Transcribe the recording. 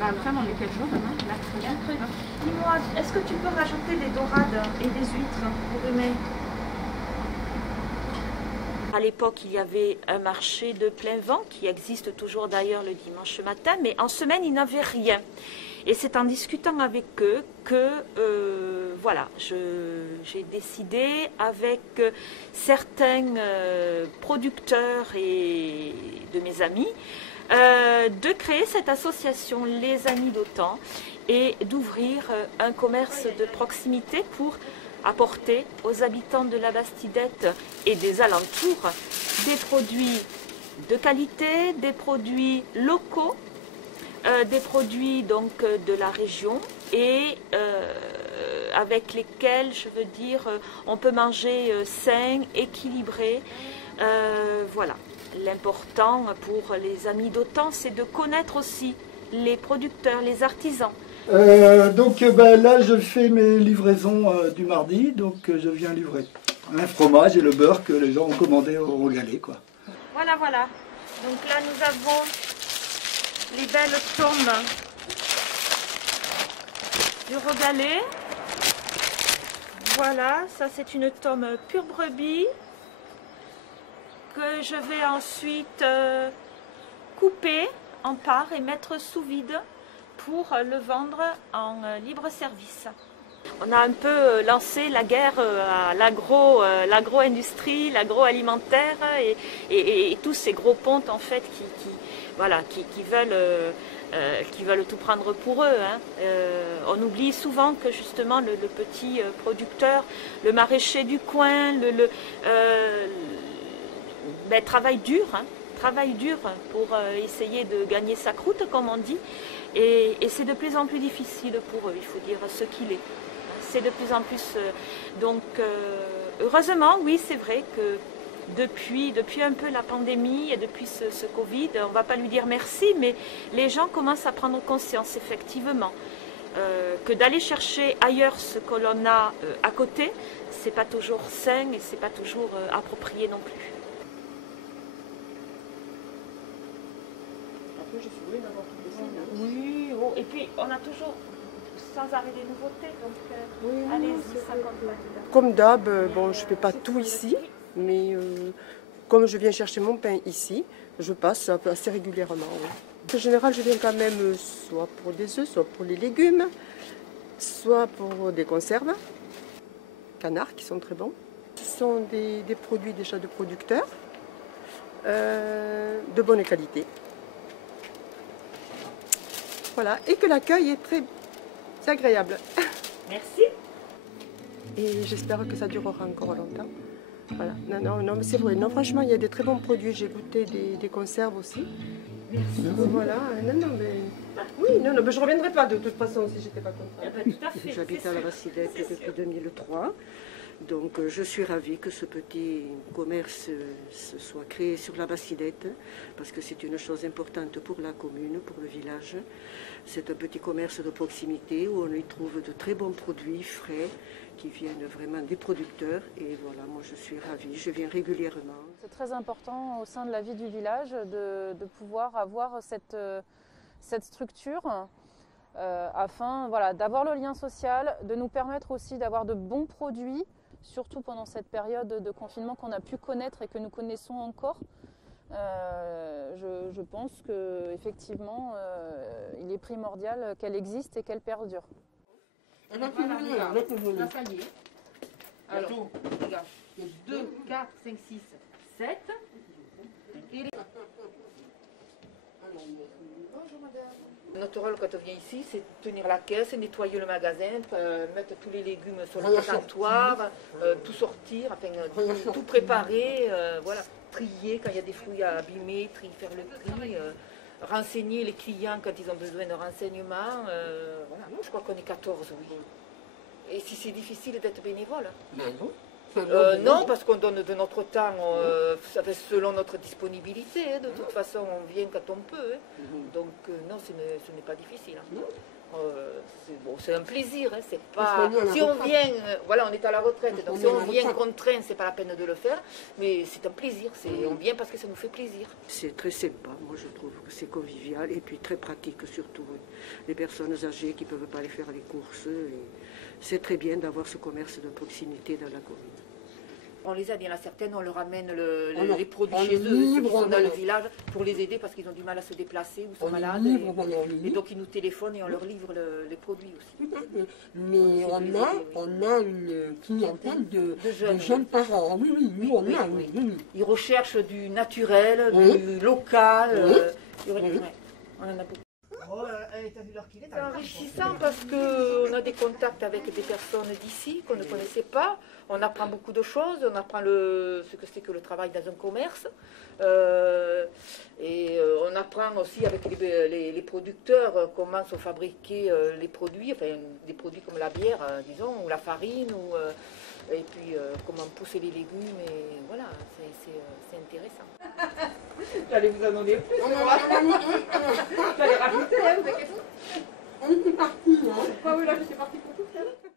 Après, on est quel jour demain? Mercredi. Dis-moi, est-ce que tu peux rajouter des dorades et des huîtres pour demain? À l'époque, il y avait un marché de plein vent qui existe toujours d'ailleurs le dimanche matin, mais en semaine, il n'y avait rien. Et c'est en discutant avec eux que voilà, j'ai décidé avec certains producteurs et de mes amis de créer cette association Les Amis d'Autan et d'ouvrir un commerce de proximité pour apporter aux habitants de la Bastidette et des alentours des produits de qualité, des produits locaux, des produits donc de la région et avec lesquels, je veux dire, on peut manger sain, équilibré. Voilà. L'important pour les Amis d'Autan, c'est de connaître aussi les producteurs, les artisans. Donc là, je fais mes livraisons du mardi, donc je viens livrer un fromage et le beurre que les gens ont commandé au Rogalais, quoi. Voilà, voilà. Donc là, nous avons les belles tomes du Rogalais. Voilà, ça c'est une tome pure brebis que je vais ensuite couper en parts et mettre sous vide pour le vendre en libre service. On a un peu lancé la guerre à l'agro-industrie, l'agroalimentaire et tous ces gros pontes en fait qui veulent tout prendre pour eux. Hein. On oublie souvent que justement le petit producteur, le maraîcher du coin, travaille dur. Hein. Travaille dur pour essayer de gagner sa croûte, comme on dit, et c'est de plus en plus difficile pour eux, il faut dire ce qu'il est. C'est de plus en plus... heureusement, oui, c'est vrai que depuis un peu la pandémie et depuis ce Covid, on ne va pas lui dire merci, mais les gens commencent à prendre conscience, effectivement, que d'aller chercher ailleurs ce que l'on a à côté, c'est pas toujours sain et c'est pas toujours approprié non plus. Oui, oh, et puis on a toujours sans arrêt des nouveautés, donc oui, allez-y, ça compte. Comme d'hab, bon, je ne fais pas tout ici, mais comme je viens chercher mon pain ici, je passe assez régulièrement. Oui. En général, je viens quand même soit pour des œufs, soit pour les légumes, soit pour des conserves, canards qui sont très bons. Ce sont des produits déjà de producteurs, de bonne qualité. Voilà, et que l'accueil est très agréable. Merci. Et j'espère que ça durera encore longtemps. Voilà. Non, mais c'est vrai. Non, franchement, il y a des très bons produits. J'ai goûté des conserves aussi. Merci. Voilà. Oui, non, mais je ne reviendrai pas de toute façon si j'étais pas contente. Tout à fait. J'habite à la Bastidette depuis 2003. Donc je suis ravie que ce petit commerce se soit créé sur la Bastidette parce que c'est une chose importante pour la commune, pour le village. C'est un petit commerce de proximité où on y trouve de très bons produits frais qui viennent vraiment des producteurs. Et voilà, moi je suis ravie, je viens régulièrement. C'est très important au sein de la vie du village de pouvoir avoir cette structure afin d'avoir le lien social, de nous permettre aussi d'avoir de bons produits, surtout pendant cette période de confinement qu'on a pu connaître et que nous connaissons encore. Je pense qu'effectivement, il est primordial qu'elle existe et qu'elle perdure. Là, ça y est. Alors, regarde, il y a 2, 4, 5, 6, 7. Et les... Bonjour madame. Notre rôle quand on vient ici, c'est tenir la caisse, nettoyer le magasin, mettre tous les légumes sur le comptoir, tout sortir, enfin, tout préparer, voilà, trier quand il y a des fruits à abîmer, faire le tri, renseigner les clients quand ils ont besoin de renseignements. Voilà. Je crois qu'on est 14, oui. Et si c'est difficile d'être bénévole? Non, parce qu'on donne de notre temps selon notre disponibilité. Hein. De toute façon, on vient quand on peut. Hein. Donc non, ce n'est pas difficile. Hein. c'est un plaisir, hein, c'est pas... Si on vient, voilà, on est à la retraite, donc si on vient contraint, c'est pas la peine de le faire, mais c'est un plaisir, on vient parce que ça nous fait plaisir. C'est très sympa, moi je trouve que c'est convivial et puis très pratique surtout. Les personnes âgées qui ne peuvent pas aller faire les courses, c'est très bien d'avoir ce commerce de proximité dans la commune. On les aide, il y en a certaines, on leur amène les produits chez eux, ceux qui sont dans le village, pour les aider parce qu'ils ont du mal à se déplacer ou sont malades. Et donc ils nous téléphonent et on leur livre les produits aussi. Mais on a une clientèle de jeunes parents. Oui, on a. Ils recherchent du naturel, du local. On en a beaucoup. C'est enrichissant parce qu'on a des contacts avec des personnes d'ici qu'on ne connaissait pas. On apprend beaucoup de choses, on apprend ce que c'est que le travail dans un commerce. Et on apprend aussi avec les producteurs comment sont fabriqués les produits, enfin des produits comme la bière, disons, ou la farine, et puis comment pousser les légumes. Et voilà, c'est intéressant. J'allais vous en donner plus. J'allais rajouter, hein, vous inquiétez. On était partis, hein. Oui, là, je suis partie pour tout faire.